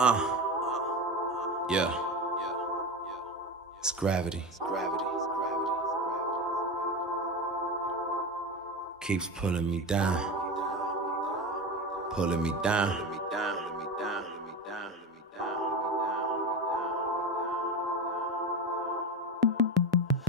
Uh, yeah. It's gravity. Keeps pulling me down. Pulling me down.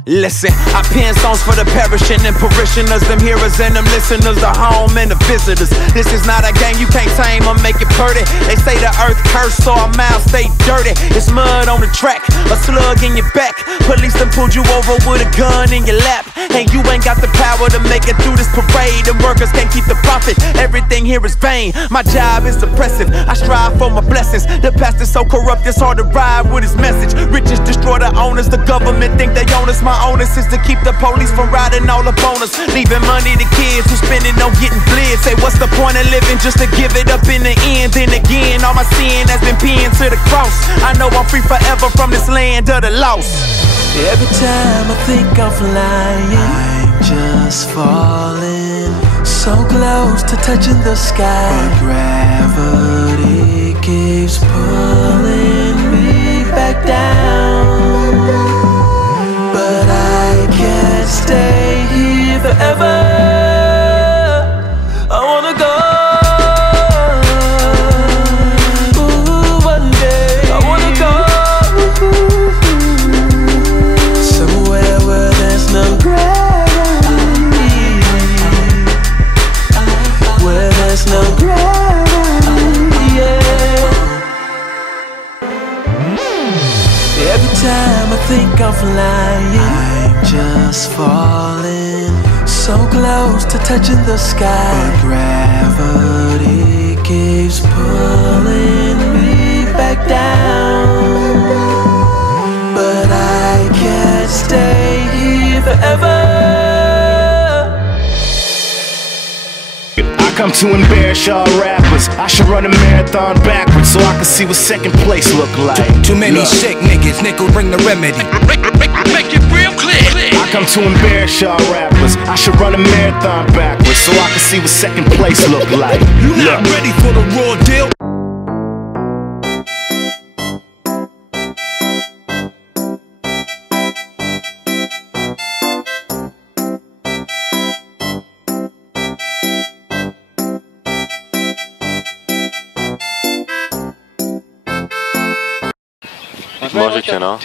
Listen, I pen songs for the perishing and parishioners, them hearers and them listeners, the home and the visitors. This is not a game, you can't tame or make it pretty. They say the earth cursed, so our mouths stay dirty. It's mud on the track, a slug in your back. Police done pulled you over with a gun in your lap. And you ain't got the power to make it through this parade. The workers can't keep the profit, everything here is vain. My job is oppressive, I strive for my blessings. The pastor's so corrupt, it's hard to ride with his message. Riches destroy the owners, the government think they own us. My onus is to keep the police from riding all up on us, leaving money to kids who spend it on getting bled. Say what's the point of living just to give it up in the end? Then again, all my sin has been pinned to the cross. I know I'm free forever from this land of the lost. Every time I think I'm flying, I'm just falling so close to touching the sky, but gravity keeps pulling me back down. But I can't stay here forever. I wanna go. Ooh, one day I wanna go somewhere where there's no gravity, where there's no gravity, yeah. Every time I think I'm flying, I'm just falling so close to touching the sky, but gravity keeps pulling me back down. But I can't stay here forever. I come to embarrass y'all rappers. I should run a marathon backwards so I can see what second place look like. Too many sick niggas, nickel bring the remedy. Make it real clear. I come to embarrass y'all rappers. I should run a marathon backwards so I can see what second place look like. You not ready for the raw deal? Możecie, no.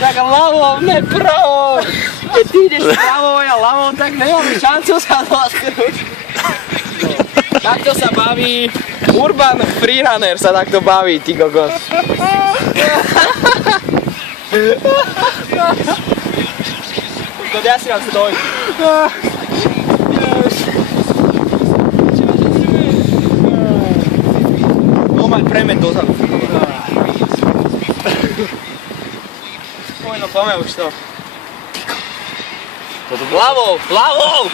Tak ľavou, ne pravou. Keď ty ideš pravou a ľavou, tak nemám šancu sa dosknúť. Takto sa baví Urban Freerunner, sa takto baví, ty kokos. Ja si nám stoj. No mať premeť dozadu. Oj, no poďme už to. Ľavou, ľavou!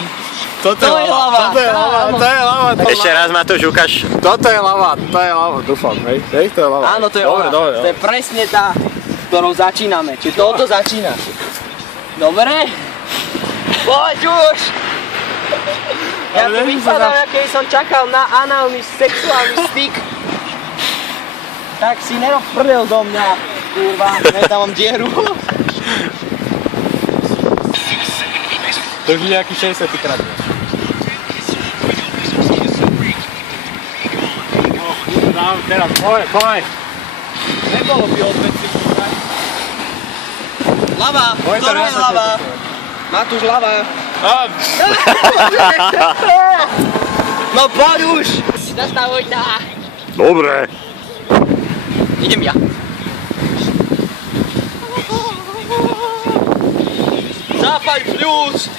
Toto je lava, toto je lava, to je lava. Ešte raz, Matúš, ukáž. Toto je lava, dúfam, hej, to je lava. Áno, to je lava, to je presne tá, ktorou začíname, čiže toto začína. Dobre? Poď už! Ja tu vypadám, aký som čakal na análny sexuálny styk. Tak si nerob prdel do mňa, kurva, ja tam mám dieru. To už je nejaký 60 krát. No, teraz, poď. Nebolo by odveci, kurva. Lava, ktorá je lava? Matúš, lava. No poď už! Zastavuj tá. Dobre. Idem ja. Zapaj fľúč.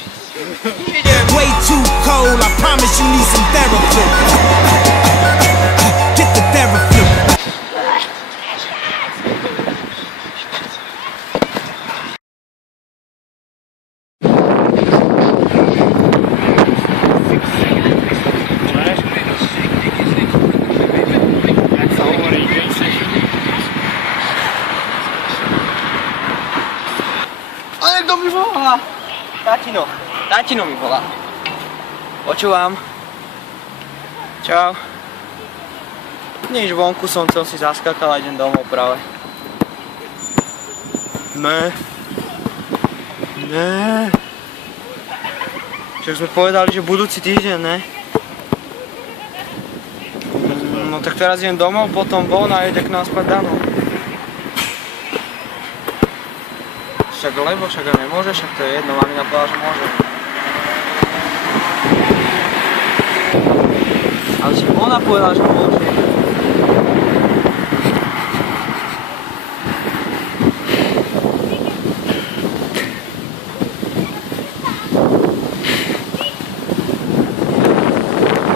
Idem. Way too cold, I promise you need some therapy. Get the therapy. Tatino mi volá. Počúvam. Čau. Nič, vonku som si zaskakal a idem domov práve. Ne. Však sme povedali, že budúci týždeň, ne? No tak teraz idem domov, potom von a ide k nám spať Dano. Však nemôže, však to je jedno, mamina povedala, že môže. Ale však ona povedala, že môže.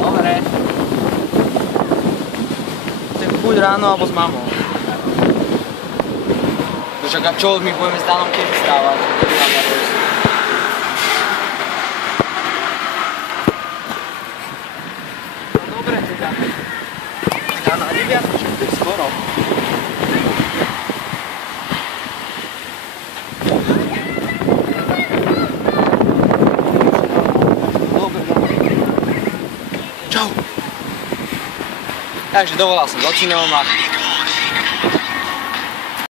Dobre. Tak buď ráno alebo s mamou. Však a čo, my budeme s Danom keď vstávať? No dobre teda. Ja na 9, však to je skoro. Dobre. Čau. Takže dovolal som s ocinom a